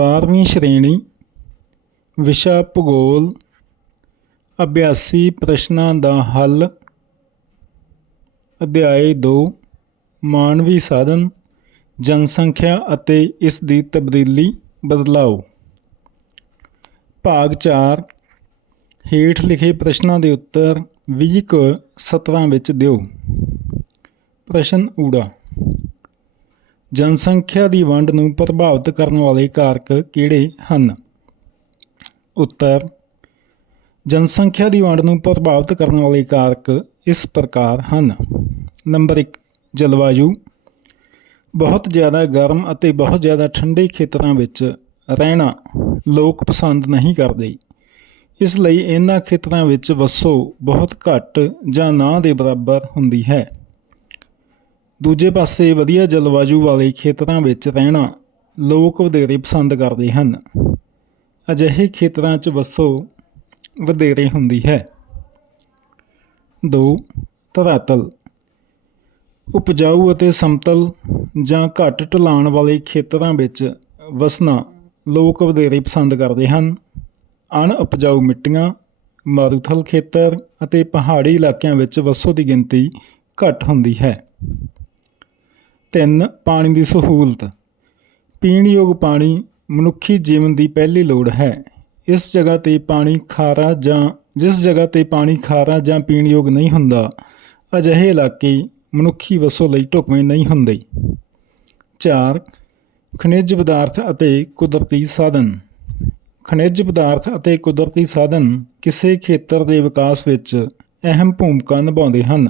12ਵੀਂ ਸ਼੍ਰੇਣੀ, ਵਿਸ਼ਾ ਭੂਗੋਲ, ਅਭਿਆਸੀ ਪ੍ਰਸ਼ਨਾਂ ਦਾ ਹੱਲ ਅਧਿਆਇ 2 ਮਾਨਵੀ ਸਾਧਨ, ਜਨਸੰਖਿਆ ਅਤੇ ਇਸ ਦੀ ਤਬਦੀਲੀ ਬਦਲਾਓ। ਭਾਗ 4 ਹੇਠ ਲਿਖੇ ਪ੍ਰਸ਼ਨਾਂ ਦੇ ਉੱਤਰ 20 ਕੁ ਸਤਰਾਂ ਵਿੱਚ ਦਿਓ। ਪ੍ਰਸ਼ਨ ਊੜਾ। ਜਨਸੰਖਿਆ ਦੀ ਵੰਡ ਨੂੰ ਪ੍ਰਭਾਵਿਤ ਕਰਨ ਵਾਲੇ ਕਾਰਕ ਕਿਹੜੇ ਹਨ? ਉੱਤਰ, ਜਨਸੰਖਿਆ ਦੀ ਵੰਡ ਨੂੰ ਪ੍ਰਭਾਵਿਤ ਕਰਨ ਵਾਲੇ ਕਾਰਕ ਇਸ ਪ੍ਰਕਾਰ ਹਨ। ਨੰਬਰ 1 ਜਲਵਾਯੂ। ਬਹੁਤ ਜ਼ਿਆਦਾ ਗਰਮ ਅਤੇ ਬਹੁਤ ਜ਼ਿਆਦਾ ਠੰਡੇ ਖੇਤਰਾਂ ਵਿੱਚ ਰਹਿਣਾ ਲੋਕ ਪਸੰਦ ਨਹੀਂ ਕਰਦੇ। ਇਸ ਲਈ ਇਹਨਾਂ ਖੇਤਰਾਂ ਵਿੱਚ ਵਸੋਂ ਬਹੁਤ ਘੱਟ ਜਾਂ ਨਾ ਦੇ ਬਰਾਬਰ ਹੁੰਦੀ ਹੈ। ਦੂਜੇ ਪਾਸੇ ਵਧੀਆ ਜਲਵਾਯੂ ਵਾਲੇ ਖੇਤਰਾਂ ਵਿੱਚ ਰਹਿਣਾ ਲੋਕ ਵਧੇਰੇ ਪਸੰਦ ਕਰਦੇ ਹਨ। ਅਜਿਹੇ ਖੇਤਰਾਂ 'ਚ ਵਸੋਂ ਵਧੇਰੇ ਹੁੰਦੀ ਹੈ। 2 ਧਰਾਤਲ। ਉਪਜਾਊ ਅਤੇ ਸਮਤਲ ਜਾਂ ਘੱਟ ਢਲਾਣ ਵਾਲੇ ਖੇਤਰਾਂ ਵਿੱਚ ਵਸਣਾ ਲੋਕ ਵਧੇਰੇ ਪਸੰਦ ਕਰਦੇ ਹਨ। ਅਣ ਉਪਜਾਊ ਮਿੱਟੀਆਂ, ਮਾਰੂਥਲ ਖੇਤਰ ਅਤੇ ਪਹਾੜੀ ਇਲਾਕਿਆਂ ਵਿੱਚ ਵਸੋਂ ਦੀ ਗਿਣਤੀ ਘੱਟ ਹੁੰਦੀ ਹੈ। ਤਿੰਨ ਪਾਣੀ ਦੀ ਸਹੂਲਤ। ਪੀਣ ਯੋਗ ਪਾਣੀ ਮਨੁੱਖੀ ਜੀਵਨ ਦੀ ਪਹਿਲੀ ਲੋੜ ਹੈ। ਇਸ ਜਗ੍ਹਾ ਤੇ ਪਾਣੀ ਖਾਰਾ ਜਾਂ ਜਿਸ ਜਗ੍ਹਾ ਤੇ ਪਾਣੀ ਖਾਰਾ ਜਾਂ ਪੀਣ ਯੋਗ ਨਹੀਂ ਹੁੰਦਾ, ਅਜਿਹੇ ਇਲਾਕੇ ਮਨੁੱਖੀ ਵਸੋਂ ਲਈ ਢੁਕਵੇਂ ਨਹੀਂ ਹੁੰਦੇ। 4 ਖਣਿਜ ਪਦਾਰਥ ਅਤੇ ਕੁਦਰਤੀ ਸਾਧਨ। ਖਣਿਜ ਪਦਾਰਥ ਅਤੇ ਕੁਦਰਤੀ ਸਾਧਨ ਕਿਸੇ ਖੇਤਰ ਦੇ ਵਿਕਾਸ ਵਿੱਚ ਅਹਿਮ ਭੂਮਿਕਾ ਨਿਭਾਉਂਦੇ ਹਨ।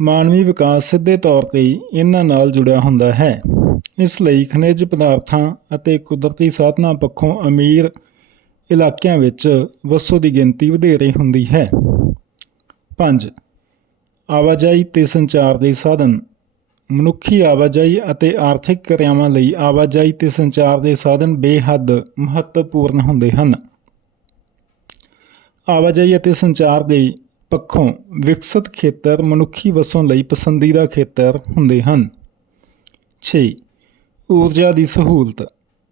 ਮਾਨਵੀ ਵਿਕਾਸ ਸਿੱਧੇ ਤੌਰ ਤੇ ਇਹਨਾਂ ਨਾਲ ਜੁੜਿਆ ਹੁੰਦਾ ਹੈ। ਇਸ ਲਈ ਖਣਿਜ ਪਦਾਰਥਾਂ ਅਤੇ ਕੁਦਰਤੀ ਸਾਧਨਾਂ ਪੱਖੋਂ ਅਮੀਰ ਇਲਾਕਿਆਂ ਵਿੱਚ ਵਸੋਂ ਦੀ ਗਿਣਤੀ ਵਧੇਰੇ ਹੁੰਦੀ ਹੈ। 5 ਆਵਾਜਾਈ ਤੇ ਸੰਚਾਰ ਦੇ ਸਾਧਨ। ਮਨੁੱਖੀ ਆਵਾਜਾਈ ਅਤੇ ਆਰਥਿਕ ਕਿਰਿਆਵਾਂ ਲਈ ਆਵਾਜਾਈ ਤੇ ਸੰਚਾਰ ਦੇ ਸਾਧਨ ਬੇਹੱਦ ਮਹੱਤਵਪੂਰਨ ਹੁੰਦੇ ਹਨ। ਆਵਾਜਾਈ ਅਤੇ ਸੰਚਾਰ ਦੇ ਪੱਖੋਂ ਵਿਕਸਿਤ ਖੇਤਰ ਮਨੁੱਖੀ ਵਸੋਂ ਲਈ ਪਸੰਦੀਦਾ ਖੇਤਰ ਹੁੰਦੇ ਹਨ। 6 ਊਰਜਾ ਦੀ ਸਹੂਲਤ।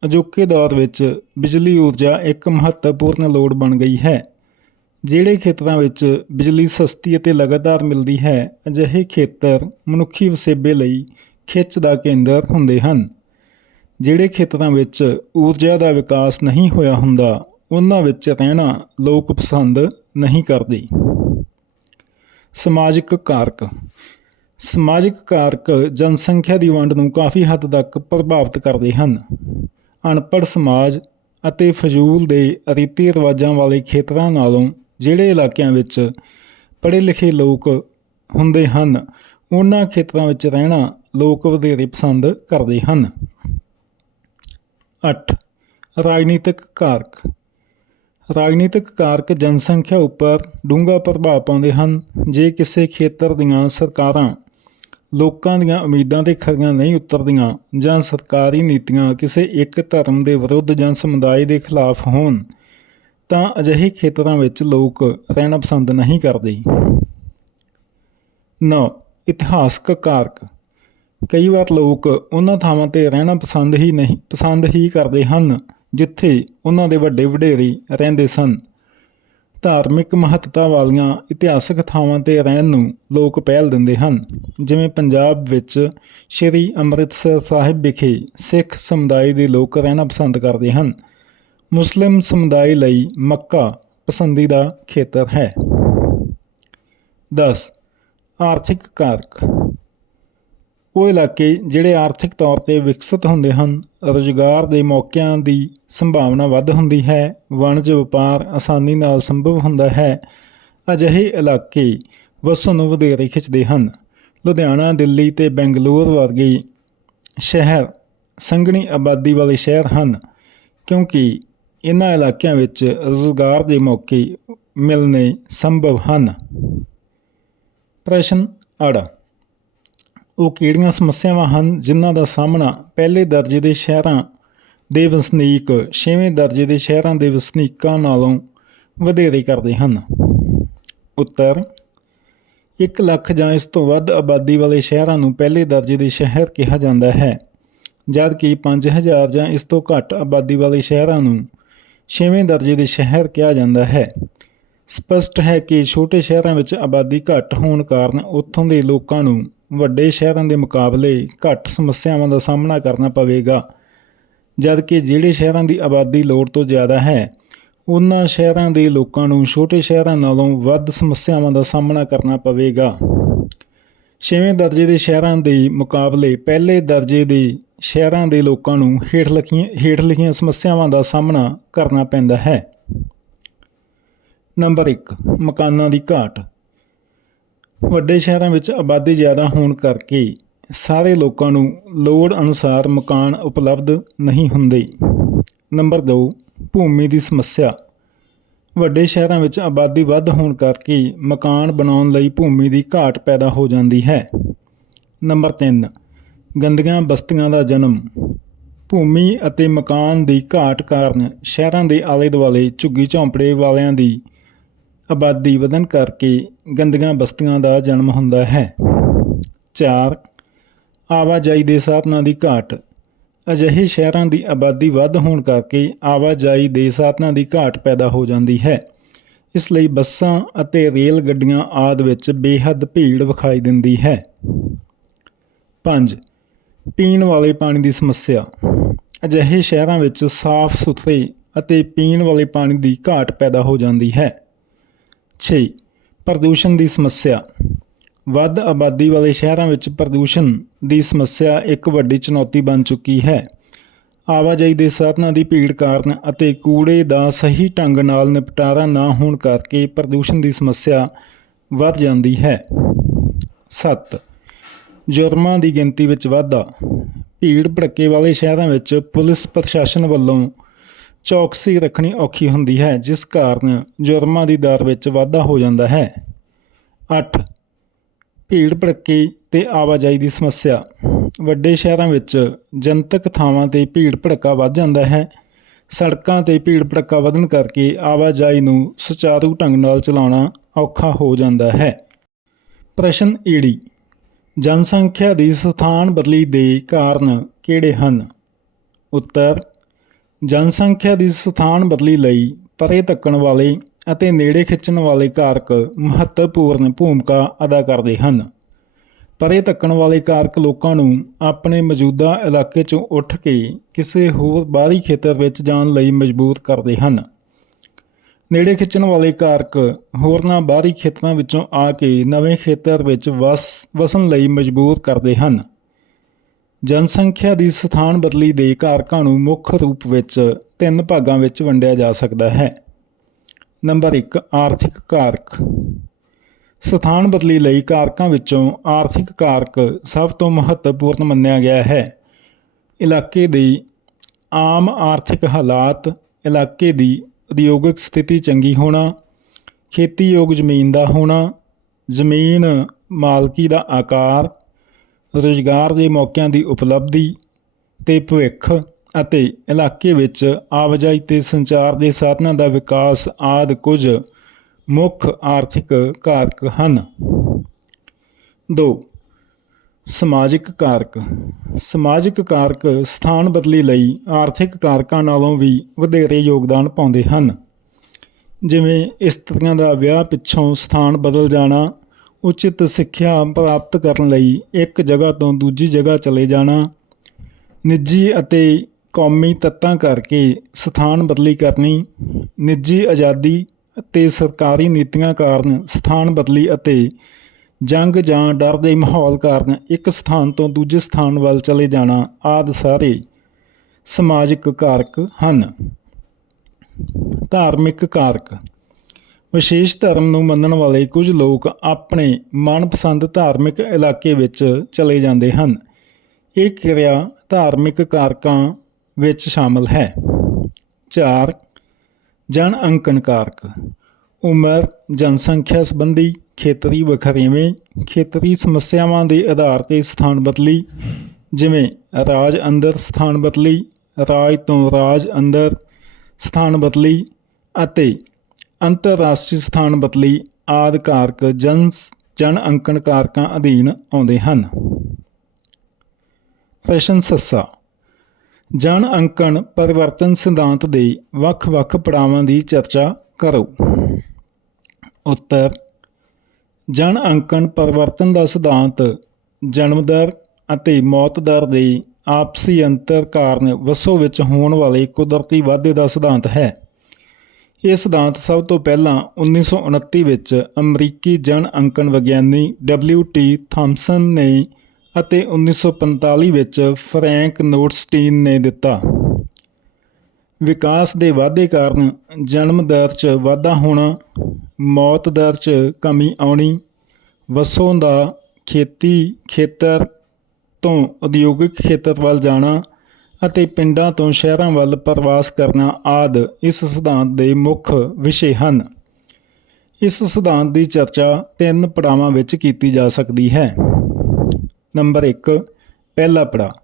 ਅਜੋਕੇ ਦੌਰ ਵਿੱਚ ਬਿਜਲੀ ਊਰਜਾ ਇੱਕ ਮਹੱਤਵਪੂਰਨ ਲੋੜ ਬਣ ਗਈ ਹੈ। ਜਿਹੜੇ ਖੇਤਰਾਂ ਵਿੱਚ ਬਿਜਲੀ ਸਸਤੀ ਅਤੇ ਲਗਾਤਾਰ ਮਿਲਦੀ ਹੈ, ਅਜਿਹੇ ਖੇਤਰ ਮਨੁੱਖੀ ਵਸੇਬੇ ਲਈ ਖਿੱਚ ਦਾ ਕੇਂਦਰ ਹੁੰਦੇ ਹਨ। ਜਿਹੜੇ ਖੇਤਰਾਂ ਵਿੱਚ ਊਰਜਾ ਦਾ ਵਿਕਾਸ ਨਹੀਂ ਹੋਇਆ ਹੁੰਦਾ, ਉਹਨਾਂ ਵਿੱਚ ਰਹਿਣਾ ਲੋਕ ਪਸੰਦ ਨਹੀਂ ਕਰਦੇ। ਸਮਾਜਿਕ ਕਾਰਕ। ਸਮਾਜਿਕ ਕਾਰਕ ਜਨਸੰਖਿਆ ਦੀ ਵੰਡ ਨੂੰ ਕਾਫੀ ਹੱਦ ਤੱਕ ਪ੍ਰਭਾਵਿਤ ਕਰਦੇ ਹਨ। ਅਨਪੜ੍ਹ ਸਮਾਜ ਅਤੇ ਫਜ਼ੂਲ ਦੇ ਰੀਤੀ ਰਿਵਾਜਾਂ ਵਾਲੇ ਖੇਤਰਾਂ ਨਾਲੋਂ ਜਿਹੜੇ ਇਲਾਕਿਆਂ ਵਿੱਚ ਪੜ੍ਹੇ ਲਿਖੇ ਲੋਕ ਹੁੰਦੇ ਹਨ, ਉਹਨਾਂ ਖੇਤਰਾਂ ਵਿੱਚ ਰਹਿਣਾ ਲੋਕ ਵਧੇਰੇ ਪਸੰਦ ਕਰਦੇ ਹਨ। 8 ਰਾਜਨੀਤਿਕ ਕਾਰਕ। ਰਾਜਨੀਤਿਕ ਕਾਰਕ ਜਨਸੰਖਿਆ ਉੱਪਰ ਡੂੰਘਾ ਪ੍ਰਭਾਵ ਪਾਉਂਦੇ ਹਨ। ਜੇ ਕਿਸੇ ਖੇਤਰ ਦੀਆਂ ਸਰਕਾਰਾਂ ਲੋਕਾਂ ਦੀਆਂ ਉਮੀਦਾਂ ਤੇ ਖਰੀਆਂ ਨਹੀਂ ਉਤਰਦੀਆਂ ਜਾਂ ਸਰਕਾਰੀ ਨੀਤੀਆਂ ਕਿਸੇ ਇੱਕ ਧਰਮ ਦੇ ਵਿਰੁੱਧ ਜਾਂ ਸਮੁਦਾਇ ਦੇ ਖਿਲਾਫ ਹੋਣ, ਤਾਂ ਅਜਿਹੇ ਖੇਤਰਾਂ ਵਿੱਚ ਲੋਕ ਰਹਿਣਾ ਪਸੰਦ ਨਹੀਂ ਕਰਦੇ। 9 ਇਤਿਹਾਸਕ ਕਾਰਕ। ਕਈ ਵਾਰ ਲੋਕ ਉਹਨਾਂ ਥਾਵਾਂ ਤੇ ਰਹਿਣਾ ਪਸੰਦ ਹੀ ਨਹੀਂ, ਪਸੰਦ ਹੀ ਕਰਦੇ ਹਨ। ਜਿੱਥੇ ਉਹਨਾਂ ਦੇ ਵੱਡੇ ਵਡੇਰੇ ਰਹਿੰਦੇ ਸਨ। ਧਾਰਮਿਕ ਮਹੱਤਤਾ ਵਾਲੀਆਂ ਇਤਿਹਾਸਕ ਥਾਵਾਂ ਤੇ ਰਹਿਣ ਨੂੰ ਲੋਕ ਪਹਿਲ ਦਿੰਦੇ ਹਨ, ਜਿਵੇਂ ਪੰਜਾਬ ਵਿੱਚ ਸ਼੍ਰੀ ਅੰਮ੍ਰਿਤਸਰ ਸਾਹਿਬ ਵਿਖੇ ਸਿੱਖ ਸਮੁਦਾਇ ਦੇ ਲੋਕ ਰਹਿਣਾ ਪਸੰਦ ਕਰਦੇ ਹਨ। ਮੁਸਲਿਮ ਸਮੁਦਾਇ ਲਈ ਮੱਕਾ ਪਸੰਦੀਦਾ ਖੇਤਰ ਹੈ। 10 ਆਰਥਿਕ ਕਾਰਕ। ਉਹ ਇਲਾਕੇ ਜਿਹੜੇ ਆਰਥਿਕ ਤੌਰ ਤੇ ਵਿਕਸਿਤ ਹੁੰਦੇ ਹਨ, ਰੁਜ਼ਗਾਰ ਦੇ ਮੌਕਿਆਂ ਦੀ ਸੰਭਾਵਨਾ ਵੱਧ ਹੁੰਦੀ ਹੈ, ਵਣਜ ਵਪਾਰ ਆਸਾਨੀ ਨਾਲ ਸੰਭਵ ਹੁੰਦਾ ਹੈ, ਅਜਿਹੇ ਇਲਾਕੇ ਵਸੋਂ ਨੂੰ ਵਧੇਰੇ ਖਿੱਚਦੇ ਹਨ। ਲੁਧਿਆਣਾ, ਦਿੱਲੀ ਤੇ ਬੈਂਗਲੌਰ ਵਰਗੇ ਸ਼ਹਿਰ ਸੰਘਣੀ ਆਬਾਦੀ ਵਾਲੇ ਸ਼ਹਿਰ ਹਨ, ਕਿਉਂਕਿ ਇਹਨਾਂ ਇਲਾਕਿਆਂ ਵਿੱਚ ਰੁਜ਼ਗਾਰ ਦੇ ਮੌਕੇ ਮਿਲਣੇ ਸੰਭਵ ਹਨ। ਪ੍ਰਸ਼ਨ ਅੜਾ ਉਹ ਕਿਹੜੀਆਂ ਸਮੱਸਿਆਵਾਂ ਹਨ ਜਿਨ੍ਹਾਂ ਦਾ ਸਾਹਮਣਾ ਪਹਿਲੇ ਦਰਜੇ ਦੇ ਸ਼ਹਿਰਾਂ ਦੇ ਵਸਨੀਕ, ਛੇਵੇਂ ਦਰਜੇ ਦੇ ਸ਼ਹਿਰਾਂ ਦੇ ਵਸਨੀਕਾਂ ਨਾਲੋਂ ਵਧੇਰੇ ਕਰਦੇ ਹਨ। ਉੱਤਰ 1 ਲੱਖ ਜਾਂ ਇਸ ਤੋਂ ਵੱਧ ਆਬਾਦੀ ਵਾਲੇ ਸ਼ਹਿਰਾਂ ਨੂੰ ਪਹਿਲੇ ਦਰਜੇ ਦੇ ਸ਼ਹਿਰ ਕਿਹਾ ਜਾਂਦਾ ਹੈ, ਜਦਕਿ 5000 ਜਾਂ ਇਸ ਤੋਂ ਘੱਟ ਆਬਾਦੀ ਵਾਲੇ ਸ਼ਹਿਰਾਂ ਨੂੰ ਛੇਵੇਂ ਦਰਜੇ ਦੇ ਸ਼ਹਿਰ ਕਿਹਾ ਜਾਂਦਾ ਹੈ। ਸਪਸ਼ਟ ਹੈ ਕਿ ਛੋਟੇ ਸ਼ਹਿਰਾਂ ਵਿੱਚ ਆਬਾਦੀ ਘੱਟ ਹੋਣ ਕਾਰਨ ਉੱਥੋਂ ਦੇ ਲੋਕਾਂ ਨੂੰ ਵੱਡੇ ਸ਼ਹਿਰਾਂ ਦੇ ਮੁਕਾਬਲੇ ਘੱਟ ਸਮੱਸਿਆਵਾਂ ਦਾ ਸਾਹਮਣਾ ਕਰਨਾ ਪਵੇਗਾ, ਜਦਕਿ ਜਿਹੜੇ ਸ਼ਹਿਰਾਂ ਦੀ ਆਬਾਦੀ ਲੋੜ ਤੋਂ ਜ਼ਿਆਦਾ ਹੈ, ਉਹਨਾਂ ਸ਼ਹਿਰਾਂ ਦੇ ਲੋਕਾਂ ਨੂੰ ਛੋਟੇ ਸ਼ਹਿਰਾਂ ਨਾਲੋਂ ਵੱਧ ਸਮੱਸਿਆਵਾਂ ਦਾ ਸਾਹਮਣਾ ਕਰਨਾ ਪਵੇਗਾ। ਛੇਵੇਂ ਦਰਜੇ ਦੇ ਸ਼ਹਿਰਾਂ ਦੇ ਮੁਕਾਬਲੇ ਪਹਿਲੇ ਦਰਜੇ ਦੇ ਸ਼ਹਿਰਾਂ ਦੇ ਲੋਕਾਂ ਨੂੰ ਹੇਠ ਲਿਖੀਆਂ ਹੇਠ ਲਿਖੀਆਂ ਸਮੱਸਿਆਵਾਂ ਦਾ ਸਾਹਮਣਾ ਕਰਨਾ ਪੈਂਦਾ ਹੈ। ਨੰਬਰ 1 ਮਕਾਨਾਂ ਦੀ ਘਾਟ। ਵੱਡੇ ਸ਼ਹਿਰਾਂ ਵਿੱਚ ਆਬਾਦੀ ਜ਼ਿਆਦਾ ਹੋਣ ਕਰਕੇ ਸਾਰੇ ਲੋਕਾਂ ਨੂੰ ਲੋੜ ਅਨੁਸਾਰ ਮਕਾਨ ਉਪਲਬਧ ਨਹੀਂ ਹੁੰਦੇ। ਨੰਬਰ 2 ਭੂਮੀ ਦੀ ਸਮੱਸਿਆ। ਵੱਡੇ ਸ਼ਹਿਰਾਂ ਵਿੱਚ ਆਬਾਦੀ ਵੱਧ ਹੋਣ ਕਰਕੇ ਮਕਾਨ ਬਣਾਉਣ ਲਈ ਭੂਮੀ ਦੀ ਘਾਟ ਪੈਦਾ ਹੋ ਜਾਂਦੀ ਹੈ। ਨੰਬਰ 3 ਗੰਦੀਆਂ ਬਸਤੀਆਂ ਦਾ ਜਨਮ। ਭੂਮੀ ਅਤੇ ਮਕਾਨ ਦੀ ਘਾਟ ਕਾਰਨ ਸ਼ਹਿਰਾਂ ਦੇ ਆਲੇ ਦੁਆਲੇ ਝੁੱਗੀ ਝੌਂਪੜੇ ਵਾਲਿਆਂ ਦੀ ਆਬਾਦੀ ਵਧਣ ਕਰਕੇ ਗੰਦੀਆਂ ਬਸਤੀਆਂ ਦਾ ਜਨਮ ਹੁੰਦਾ ਹੈ। 4 ਆਵਾਜਾਈ ਦੇ ਸਾਧਨਾਂ ਦੀ ਘਾਟ। ਅਜਿਹੇ ਸ਼ਹਿਰਾਂ ਦੀ ਆਬਾਦੀ ਵੱਧ ਹੋਣ ਕਰਕੇ ਆਵਾਜਾਈ ਦੇ ਸਾਧਨਾਂ ਦੀ ਘਾਟ ਪੈਦਾ ਹੋ ਜਾਂਦੀ ਹੈ। ਇਸ ਲਈ ਬੱਸਾਂ ਅਤੇ ਰੇਲ ਗੱਡੀਆਂ ਆਦਿ ਵਿੱਚ ਬੇਹੱਦ ਭੀੜ ਵਿਖਾਈ ਦਿੰਦੀ ਹੈ। 5 ਪੀਣ ਵਾਲੇ ਪਾਣੀ ਦੀ ਸਮੱਸਿਆ। ਅਜਿਹੇ ਸ਼ਹਿਰਾਂ ਵਿੱਚ ਸਾਫ਼ ਸੁਥਰੇ ਅਤੇ ਪੀਣ ਵਾਲੇ ਪਾਣੀ ਦੀ ਘਾਟ ਪੈਦਾ ਹੋ ਜਾਂਦੀ ਹੈ। 6 ਪ੍ਰਦੂਸ਼ਣ ਦੀ ਸਮੱਸਿਆ। ਵੱਧ ਆਬਾਦੀ ਵਾਲੇ ਸ਼ਹਿਰਾਂ ਵਿੱਚ ਪ੍ਰਦੂਸ਼ਣ ਦੀ ਸਮੱਸਿਆ ਇੱਕ ਵੱਡੀ ਚੁਣੌਤੀ ਬਣ ਚੁੱਕੀ ਹੈ। ਆਵਾਜਾਈ ਦੇ ਸਾਧਨਾਂ ਦੀ ਭੀੜ ਕਾਰਨ ਅਤੇ ਕੂੜੇ ਦਾ ਸਹੀ ਢੰਗ ਨਾਲ ਨਿਪਟਾਰਾ ਨਾ ਹੋਣ ਕਰਕੇ ਪ੍ਰਦੂਸ਼ਣ ਦੀ ਸਮੱਸਿਆ ਵੱਧ ਜਾਂਦੀ ਹੈ। 7 ਜੁਰਮਾਂ ਦੀ ਗਿਣਤੀ ਵਿੱਚ ਵਾਧਾ। ਭੀੜ ਭੜੱਕੇ ਵਾਲੇ ਸ਼ਹਿਰਾਂ ਵਿੱਚ ਪੁਲਿਸ ਪ੍ਰਸ਼ਾਸਨ ਵੱਲੋਂ ਚੌਕਸੀ ਰੱਖਣੀ ਔਖੀ ਹੁੰਦੀ ਹੈ, ਜਿਸ ਕਾਰਨ ਜੁਰਮਾਂ ਦੀ ਦਰ ਵਿੱਚ ਵਾਧਾ ਹੋ ਜਾਂਦਾ ਹੈ। 8 ਭੀੜ ਭੜੱਕੇ ਤੇ ਆਵਾਜਾਈ ਦੀ ਸਮੱਸਿਆ। ਵੱਡੇ ਸ਼ਹਿਰਾਂ ਵਿੱਚ ਜਨਤਕ ਥਾਵਾਂ ਤੇ ਭੀੜ ਭੜੱਕਾ ਵੱਧ ਜਾਂਦਾ ਹੈ। ਸੜਕਾਂ ਤੇ ਭੀੜ ਭੜੱਕਾ ਵਧਣ ਕਰਕੇ ਆਵਾਜਾਈ ਨੂੰ ਸੁਚਾਰੂ ਢੰਗ ਨਾਲ ਚਲਾਉਣਾ ਔਖਾ ਹੋ ਜਾਂਦਾ ਹੈ। ਪ੍ਰਸ਼ਨ ਈੜੀ ਜਨਸੰਖਿਆ ਦੀ ਸਥਾਨ ਬਦਲੀ ਦੇ ਕਾਰਨ ਕਿਹੜੇ ਹਨ? ਉੱਤਰ ਜਨਸੰਖਿਆ ਦੀ ਸਥਾਨ ਬਦਲੀ ਲਈ ਪਰੇ ਧੱਕਣ ਵਾਲੇ ਅਤੇ ਨੇੜੇ ਖਿੱਚਣ ਵਾਲੇ ਕਾਰਕ ਮਹੱਤਵਪੂਰਨ ਭੂਮਿਕਾ ਅਦਾ ਕਰਦੇ ਹਨ। ਪਰੇ ਧੱਕਣ ਵਾਲੇ ਕਾਰਕ ਲੋਕਾਂ ਨੂੰ ਆਪਣੇ ਮੌਜੂਦਾ ਇਲਾਕੇ ਚੋਂ ਉੱਠ ਕੇ ਕਿਸੇ ਹੋਰ ਬਾਹਰੀ ਖੇਤਰ ਵਿੱਚ ਜਾਣ ਲਈ ਮਜਬੂਰ ਕਰਦੇ ਹਨ। ਨੇੜੇ ਖਿੱਚਣ ਵਾਲੇ ਕਾਰਕ ਹੋਰਨਾਂ ਬਾਹਰੀ ਖੇਤਰਾਂ ਵਿੱਚੋਂ ਆ ਕੇ ਨਵੇਂ ਖੇਤਰ ਵਿੱਚ ਵਸ ਵਸਣ ਲਈ ਮਜਬੂਰ ਕਰਦੇ ਹਨ। ਜਨਸੰਖਿਆ ਦੀ ਸਥਾਨ ਬਦਲੀ ਦੇ ਕਾਰਕਾਂ ਨੂੰ ਮੁੱਖ ਰੂਪ ਵਿੱਚ ਤਿੰਨ ਭਾਗਾਂ ਵਿੱਚ ਵੰਡਿਆ ਜਾ ਸਕਦਾ ਹੈ। ਨੰਬਰ 1 ਆਰਥਿਕ ਕਾਰਕ। ਸਥਾਨ ਬਦਲੀ ਲਈ ਕਾਰਕਾਂ ਵਿੱਚੋਂ ਆਰਥਿਕ ਕਾਰਕ ਸਭ ਤੋਂ ਮਹੱਤਵਪੂਰਨ ਮੰਨਿਆ ਗਿਆ ਹੈ। ਇਲਾਕੇ ਦੇ ਆਮ ਆਰਥਿਕ ਹਾਲਾਤ, ਇਲਾਕੇ ਦੀ ਉਦਯੋਗਿਕ ਸਥਿਤੀ ਚੰਗੀ ਹੋਣਾ, ਖੇਤੀਯੋਗ ਜ਼ਮੀਨ ਦਾ ਹੋਣਾ, ਜ਼ਮੀਨ ਮਾਲਕੀ ਦਾ ਆਕਾਰ ਰੁਜ਼ਗਾਰ ਦੇ ਮੌਕਿਆਂ ਦੀ ਉਪਲਬਧੀ ਤੇ ਭਵਿੱਖ ਅਤੇ ਇਲਾਕੇ ਵਿੱਚ ਆਵਾਜਾਈ ਤੇ ਸੰਚਾਰ ਦੇ ਸਾਧਨਾਂ ਦਾ ਵਿਕਾਸ ਆਦਿ ਕੁਝ ਮੁੱਖ ਆਰਥਿਕ ਕਾਰਕ ਹਨ। 2 ਸਮਾਜਿਕ ਕਾਰਕ। ਸਮਾਜਿਕ ਕਾਰਕ ਸਥਾਨ ਬਦਲੀ ਲਈ ਆਰਥਿਕ ਕਾਰਕਾਂ ਨਾਲੋਂ ਵੀ ਵਧੇਰੇ ਯੋਗਦਾਨ ਪਾਉਂਦੇ ਹਨ। ਜਿਵੇਂ ਇਸਤਰੀਆਂ ਦਾ ਵਿਆਹ ਪਿੱਛੋਂ ਸਥਾਨ ਬਦਲ ਜਾਣਾ ਉਚਿਤ ਸਿੱਖਿਆ ਪ੍ਰਾਪਤ ਕਰਨ ਲਈ ਇੱਕ ਜਗ੍ਹਾ ਤੋਂ ਦੂਜੀ ਜਗ੍ਹਾ ਚਲੇ ਜਾਣਾ, ਨਿੱਜੀ ਅਤੇ ਕੌਮੀ ਤੱਤਾਂ ਕਰਕੇ ਸਥਾਨ ਬਦਲੀ ਕਰਨੀ, ਨਿੱਜੀ ਆਜ਼ਾਦੀ ਅਤੇ ਸਰਕਾਰੀ ਨੀਤੀਆਂ ਕਾਰਨ ਸਥਾਨ ਬਦਲੀ ਅਤੇ ਜੰਗ ਜਾਂ ਡਰ ਦੇ ਮਾਹੌਲ ਕਾਰਨ ਇੱਕ ਸਥਾਨ ਤੋਂ ਦੂਜੇ ਸਥਾਨ ਵੱਲ ਚਲੇ ਜਾਣਾ ਆਦਿ ਸਾਰੇ ਸਮਾਜਿਕ ਕਾਰਕ ਹਨ। ਧਾਰਮਿਕ ਕਾਰਕ ਵਿਸ਼ੇਸ਼ ਧਰਮ ਨੂੰ ਮੰਨਣ ਵਾਲੇ ਕੁਝ ਲੋਕ ਆਪਣੇ ਮਨਪਸੰਦ ਧਾਰਮਿਕ ਇਲਾਕੇ ਵਿੱਚ ਚਲੇ ਜਾਂਦੇ ਹਨ। ਇਹ ਕਿਰਿਆ ਧਾਰਮਿਕ ਕਾਰਕਾਂ ਵਿੱਚ ਸ਼ਾਮਲ ਹੈ। 4 ਜਨ ਅੰਕਨ ਕਾਰਕ। ਉਮਰ, ਜਨਸੰਖਿਆ ਸੰਬੰਧੀ ਖੇਤਰੀ ਵਖਰੇਵੇਂ, ਖੇਤਰੀ ਸਮੱਸਿਆਵਾਂ ਦੇ ਆਧਾਰ ਤੇ ਸਥਾਨ ਬਦਲੀ, ਜਿਵੇਂ ਰਾਜ ਅੰਦਰ ਸਥਾਨ ਬਦਲੀ, ਰਾਜ ਤੋਂ ਰਾਜ ਅੰਦਰ ਸਥਾਨ ਬਦਲੀ ਅਤੇ ਅੰਤਰਰਾਸ਼ਟਰੀ ਸਥਾਨ ਬਦਲੀ ਆਦਿ ਕਾਰਕ ਜਨ ਜਨ ਅੰਕਣ ਕਾਰਕਾਂ ਅਧੀਨ ਆਉਂਦੇ ਹਨ। ਪ੍ਰਸ਼ਨ ਸੱਸਾ, ਜਨ ਅੰਕਣ ਪਰਿਵਰਤਨ ਸਿਧਾਂਤ ਦੇ ਵੱਖ-ਵੱਖ ਪੜਾਵਾਂ ਦੀ ਚਰਚਾ ਕਰੋ। ਉੱਤਰ, ਜਨ ਅੰਕਣ ਪਰਿਵਰਤਨ ਦਾ ਸਿਧਾਂਤ ਜਨਮ ਦਰ ਅਤੇ ਮੌਤ ਦਰ ਦੇ ਆਪਸੀ ਅੰਤਰ ਕਾਰਨ ਵਸੋਂ ਵਿੱਚ ਹੋਣ ਵਾਲੇ ਕੁਦਰਤੀ ਵਾਧੇ ਦਾ ਸਿਧਾਂਤ ਹੈ। ਇਹ ਸਿਧਾਂਤ ਸਭ ਤੋਂ ਪਹਿਲਾਂ 1929 ਵਿੱਚ ਅਮਰੀਕੀ ਜਨ ਅੰਕਣ ਵਿਗਿਆਨੀ ਡਬਲਯੂ.ਟੀ. ਥਾਮਸਨ ਨੇ ਅਤੇ 1945 ਵਿੱਚ ਫਰੈਂਕ ਨੋਟਸਟੀਨ ਨੇ ਦਿੱਤਾ ਵਿਕਾਸ ਦੇ ਵਾਧੇ ਕਾਰਨ ਜਨਮ ਦਰ 'ਚ ਵਾਧਾ ਹੋਣਾ, ਮੌਤ ਦਰ 'ਚ ਕਮੀ ਆਉਣੀ, ਵਸੋਂ ਦਾ ਖੇਤੀ ਖੇਤਰ ਤੋਂ ਉਦਯੋਗਿਕ ਖੇਤਰ ਵੱਲ ਜਾਣਾ ਅਤੇ ਪਿੰਡਾਂ ਤੋਂ ਸ਼ਹਿਰਾਂ ਵੱਲ ਪ੍ਰਵਾਸ ਕਰਨਾ ਆਦ ਇਸ ਸਿਧਾਂਤ ਦੇ ਮੁੱਖ ਵਿਸ਼ੇ ਹਨ। ਇਸ ਸਿਧਾਂਤ ਦੀ ਚਰਚਾ ਤਿੰਨ ਪੜਾਵਾਂ ਵਿੱਚ ਕੀਤੀ ਜਾ ਸਕਦੀ ਹੈ। ਨੰਬਰ 1 ਪਹਿਲਾ ਪੜਾ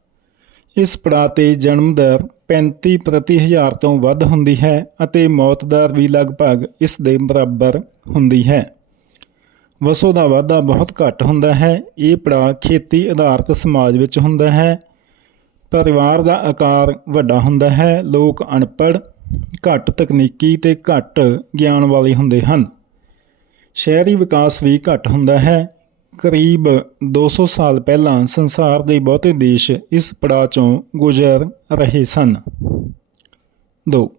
ਇਸ ਪੜਾਅ ਤੇ ਜਨਮ ਦਰ 35 ਪ੍ਰਤੀ ਹਜ਼ਾਰ ਤੋਂ ਵੱਧ ਹੁੰਦੀ ਹੈ ਅਤੇ ਮੌਤ ਦਰ ਵੀ ਲਗਭਗ ਇਸ ਦੇ ਬਰਾਬਰ ਹੁੰਦੀ ਹੈ। ਵਸੋਂ ਦਾ ਵਾਧਾ ਬਹੁਤ ਘੱਟ ਹੁੰਦਾ ਹੈ। ਇਹ ਪੜਾਅ ਖੇਤੀ ਆਧਾਰਿਤ ਸਮਾਜ ਵਿੱਚ ਹੁੰਦਾ ਹੈ ਪਰਿਵਾਰ ਦਾ ਆਕਾਰ ਵੱਡਾ ਹੁੰਦਾ ਹੈ। ਲੋਕ ਅਨਪੜ੍ਹ, ਘੱਟ ਤਕਨੀਕੀ ਤੇ ਘੱਟ ਗਿਆਨ ਵਾਲੇ ਹੁੰਦੇ ਹਨ। ਸ਼ਹਿਰੀ ਵਿਕਾਸ ਵੀ ਘੱਟ ਹੁੰਦਾ ਹੈ। ਕਰੀਬ 200 ਸਾਲ ਪਹਿਲਾਂ ਸੰਸਾਰ ਦੇ ਬਹੁਤੇ ਦੇਸ਼ ਇਸ ਪੜਾਅ ਚੋਂ ਗੁਜ਼ਰ ਰਹੇ ਸਨ। 2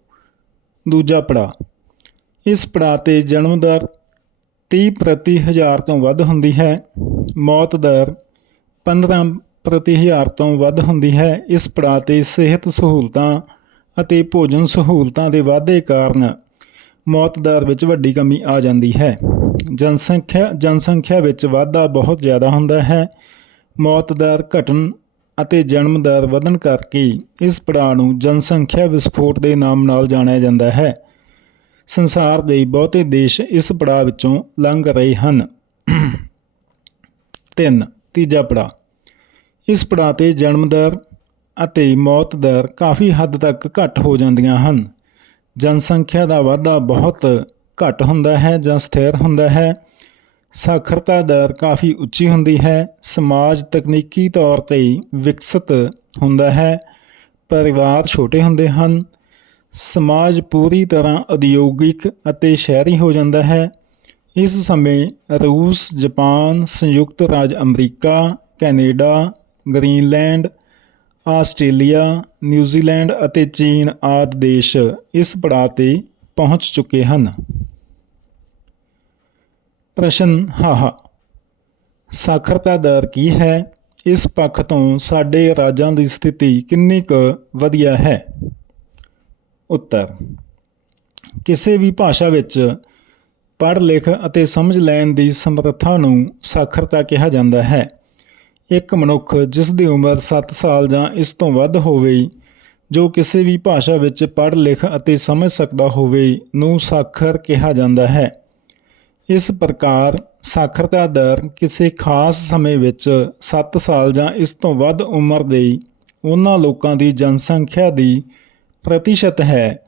ਦੂਜਾ ਪੜਾਅ। ਇਸ ਪੜਾਅ ਤੇ ਜਨਮ ਦਰ 30 ਪ੍ਰਤੀ ਹਜ਼ਾਰ ਤੋਂ ਵੱਧ ਹੁੰਦੀ ਹੈ। ਮੌਤ ਦਰ 15 ਪ੍ਰਤੀ ਹਜ਼ਾਰ ਤੋਂ ਵੱਧ ਹੁੰਦੀ ਹੈ। ਇਸ ਪੜਾਅ ਤੇ ਸਿਹਤ ਸਹੂਲਤਾਂ ਅਤੇ ਭੋਜਨ ਸਹੂਲਤਾਂ ਦੇ ਵਾਧੇ ਕਾਰਨ ਮੌਤ ਦਰ ਵਿੱਚ ਵੱਡੀ ਕਮੀ ਆ ਜਾਂਦੀ ਹੈ। ਜਨਸੰਖਿਆ ਜਨਸੰਖਿਆ ਵਿੱਚ ਵਾਧਾ ਬਹੁਤ ਜ਼ਿਆਦਾ ਹੁੰਦਾ ਹੈ। ਮੌਤ ਦਰ ਘਟਣ ਅਤੇ ਜਨਮ ਦਰ ਵਧਣ ਕਰਕੇ ਇਸ ਪੜਾਅ ਨੂੰ ਜਨਸੰਖਿਆ ਵਿਸਫੋਟ ਦੇ ਨਾਮ ਨਾਲ ਜਾਣਿਆ ਜਾਂਦਾ ਹੈ। ਸੰਸਾਰ ਦੇ ਬਹੁਤੇ ਦੇਸ਼ ਇਸ ਪੜਾਅ ਵਿੱਚੋਂ ਲੰਘ ਰਹੇ ਹਨ। 3 ਤੀਜਾ ਪੜਾਅ। ਇਸ ਪੜਾਅ ਤੇ ਜਨਮ ਦਰ ਅਤੇ ਮੌਤ ਦਰ ਕਾਫੀ ਹੱਦ ਤੱਕ ਘੱਟ ਹੋ ਜਾਂਦੀਆਂ ਹਨ। ਜਨਸੰਖਿਆ ਦਾ ਵਾਧਾ ਬਹੁਤ ਘੱਟ ਹੁੰਦਾ ਹੈ ਜਾਂ ਸਥਿਰ ਹੁੰਦਾ ਹੈ। ਸਾਖਰਤਾ ਦਰ ਕਾਫੀ ਉੱਚੀ ਹੁੰਦੀ ਹੈ। ਸਮਾਜ ਤਕਨੀਕੀ ਤੌਰ ਤੇ ਵਿਕਸਿਤ ਹੁੰਦਾ ਹੈ। ਪਰਿਵਾਰ ਛੋਟੇ ਹੁੰਦੇ ਹਨ। ਸਮਾਜ ਪੂਰੀ ਤਰ੍ਹਾਂ ਉਦਯੋਗਿਕ ਅਤੇ ਸ਼ਹਿਰੀ ਹੋ ਜਾਂਦਾ ਹੈ। ਇਸ ਸਮੇਂ ਰੂਸ, ਜਾਪਾਨ, ਸੰਯੁਕਤ ਰਾਜ America, Canada Greenland, Australia, New Zealand ਅਤੇ ਚੀਨ ਆਦਿ ਦੇਸ਼ ਇਸ ਪੜਾਅ ਤੇ ਪਹੁੰਚ ਚੁੱਕੇ ਹਨ। ਪ੍ਰਸ਼ਨ ਹਾਹਾ, ਸਾਖਰਤਾ ਦਰ ਕੀ ਹੈ? ਇਸ ਪੱਖ ਤੋਂ ਸਾਡੇ ਰਾਜਾਂ ਦੀ ਸਥਿਤੀ ਕਿੰਨੀ ਕੁ ਵਧੀਆ ਹੈ? ਉੱਤਰ, ਕਿਸੇ ਵੀ ਭਾਸ਼ਾ ਵਿੱਚ ਪੜ੍ਹ ਲਿਖ ਅਤੇ ਸਮਝ ਲੈਣ ਦੀ ਸਮਰੱਥਾ ਨੂੰ ਸਾਖਰਤਾ ਕਿਹਾ ਜਾਂਦਾ ਹੈ। ਇੱਕ ਮਨੁੱਖ ਜਿਸ ਦੀ ਉਮਰ 7 ਸਾਲ ਜਾਂ ਇਸ ਤੋਂ ਵੱਧ ਹੋਵੇ, ਜੋ ਕਿਸੇ ਵੀ ਭਾਸ਼ਾ ਵਿੱਚ ਪੜ੍ਹ, ਲਿਖ ਅਤੇ ਸਮਝ ਸਕਦਾ ਹੋਵੇ, ਨੂੰ ਸਾਖਰ ਕਿਹਾ ਜਾਂਦਾ ਹੈ। ਇਸ ਪ੍ਰਕਾਰ ਸਾਖਰਤਾ ਦਰ ਕਿਸੇ ਖਾਸ ਸਮੇਂ ਵਿੱਚ 7 ਸਾਲ ਜਾਂ ਇਸ ਤੋਂ ਵੱਧ ਉਮਰ ਦੇ ਉਹਨਾਂ ਲੋਕਾਂ ਦੀ ਜਨਸੰਖਿਆ ਦੀ ਪ੍ਰਤੀਸ਼ਤ ਹੈ,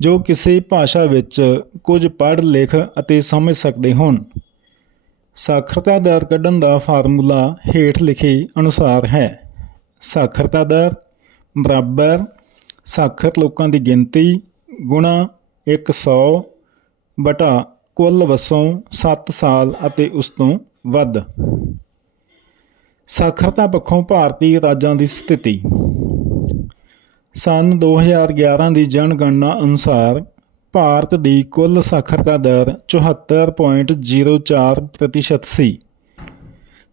ਜੋ ਕਿਸੇ ਭਾਸ਼ਾ ਵਿੱਚ ਕੁਝ ਪੜ੍ਹ, ਲਿਖ ਅਤੇ ਸਮਝ ਸਕਦੇ ਹੋਣ। ਸਾਖਰਤਾ ਦਰ ਕੱਢਣ ਦਾ ਫਾਰਮੂਲਾ ਹੇਠ ਲਿਖੇ ਅਨੁਸਾਰ ਹੈ। ਸਾਖਰਤਾ ਦਰ ਬਰਾਬਰ ਸਾਖਰ ਲੋਕਾਂ ਦੀ ਗਿਣਤੀ ਗੁਣਾ 100 ਬਟਾ ਕੁੱਲ ਵਸੋਂ 7 ਸਾਲ ਅਤੇ ਉਸ ਤੋਂ ਵੱਧ। ਸਾਖਰਤਾ ਪੱਖੋਂ ਭਾਰਤੀ ਰਾਜਾਂ ਦੀ ਸਥਿਤੀ। ਸਨ 2011 ਦੀ ਜਨਗਣਨਾ ਅਨੁਸਾਰ ਭਾਰਤ ਦੀ ਕੁੱਲ ਸਾਖਰਤਾ ਦਰ 74.04% ਪ੍ਰਤੀਸ਼ਤ ਸੀ,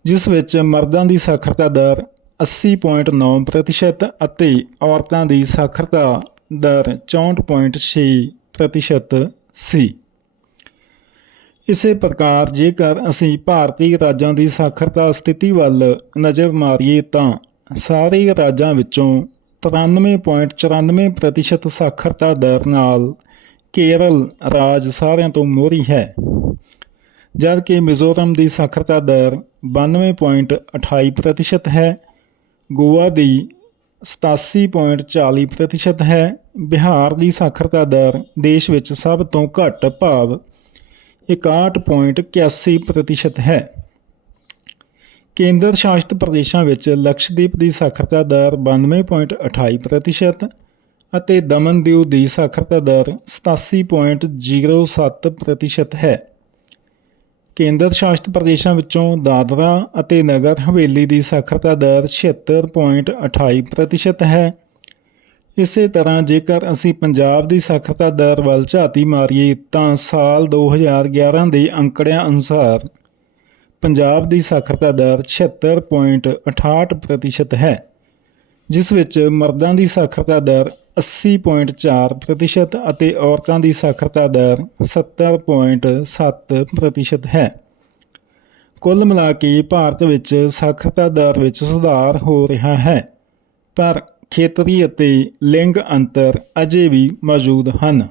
ਜਿਸ ਵਿੱਚ ਮਰਦਾਂ ਦੀ ਸਾਖਰਤਾ ਦਰ 80.9% ਪ੍ਰਤੀਸ਼ਤ ਅਤੇ ਔਰਤਾਂ ਦੀ ਸਾਖਰਤਾ ਦਰ 64.6% ਪ੍ਰਤੀਸ਼ਤ ਸੀ। ਇਸੇ ਪ੍ਰਕਾਰ ਜੇਕਰ ਅਸੀਂ ਭਾਰਤੀ ਰਾਜਾਂ ਦੀ ਸਾਖਰਤਾ ਸਥਿਤੀ ਵੱਲ ਨਜ਼ਰ ਮਾਰੀਏ ਤਾਂ ਸਾਰੇ ਰਾਜਾਂ ਵਿੱਚੋਂ 93.94% ਪ੍ਰਤੀਸ਼ਤ ਸਾਖਰਤਾ ਦਰ ਨਾਲ ਕੇਰਲ ਰਾਜ ਸਾਰਿਆਂ ਤੋਂ ਮੋਹਰੀ ਹੈ। ਜਦ ਕਿ ਮਿਜ਼ੋਰਮ ਦੀ ਸਾਖਰਤਾ ਦਰ 92.28% ਪ੍ਰਤੀਸ਼ਤ ਹੈ, ਗੋਆ ਦੀ 87.40% ਪ੍ਰਤੀਸ਼ਤ ਹੈ, ਬਿਹਾਰ ਦੀ ਸਾਖਰਤਾ ਦਰ ਦੇਸ਼ ਵਿੱਚ ਸਭ ਤੋਂ ਘੱਟ ਭਾਵ 61.81% ਪ੍ਰਤੀਸ਼ਤ ਹੈ। ਕੇਂਦਰ ਸ਼ਾਸਿਤ ਪ੍ਰਦੇਸ਼ਾਂ ਵਿੱਚ ਲਕਸ਼ਦੀਪ ਦੀ ਸਾਖਰਤਾ ਦਰ 92.28% ਅਤੇ ਦਮਨ-ਦਿਊ ਦੀ ਸਾਖਰਤਾ ਦਰ 87.07% ਹੈ। ਕੇਂਦਰ ਸ਼ਾਸਿਤ ਪ੍ਰਦੇਸ਼ਾਂ ਵਿੱਚੋਂ ਦਾਦਰਾ ਅਤੇ ਨਗਰ ਹਵੇਲੀ ਦੀ ਸਾਖਰਤਾ ਦਰ 76.28% ਹੈ। ਇਸੇ ਤਰ੍ਹਾਂ ਜੇਕਰ ਅਸੀਂ ਪੰਜਾਬ ਦੀ ਸਾਖਰਤਾ ਦਰ ਵੱਲ ਝਾਤੀ ਮਾਰੀਏ ਤਾਂ ਸਾਲ 2011 ਦੇ ਅੰਕੜਿਆਂ ਅਨੁਸਾਰ ਪੰਜਾਬ ਦੀ ਸਾਖਰਤਾ ਦਰ 76.68% ਹੈ, ਜਿਸ ਵਿੱਚ ਮਰਦਾਂ ਦੀ ਸਾਖਰਤਾ ਦਰ 80.4% ਅਤੇ ਔਰਤਾਂ ਦੀ ਸਾਖਰਤਾ ਦਰ 70.7% ਹੈ। ਕੁੱਲ ਮਿਲਾ ਕੇ ਭਾਰਤ ਵਿੱਚ ਸਾਖਰਤਾ ਦਰ ਵਿੱਚ ਸੁਧਾਰ ਹੋ ਰਿਹਾ ਹੈ, ਪਰ ਖੇਤਰੀ ਅਤੇ ਲਿੰਗ ਅੰਤਰ ਅਜੇ ਵੀ ਮੌਜੂਦ ਹਨ।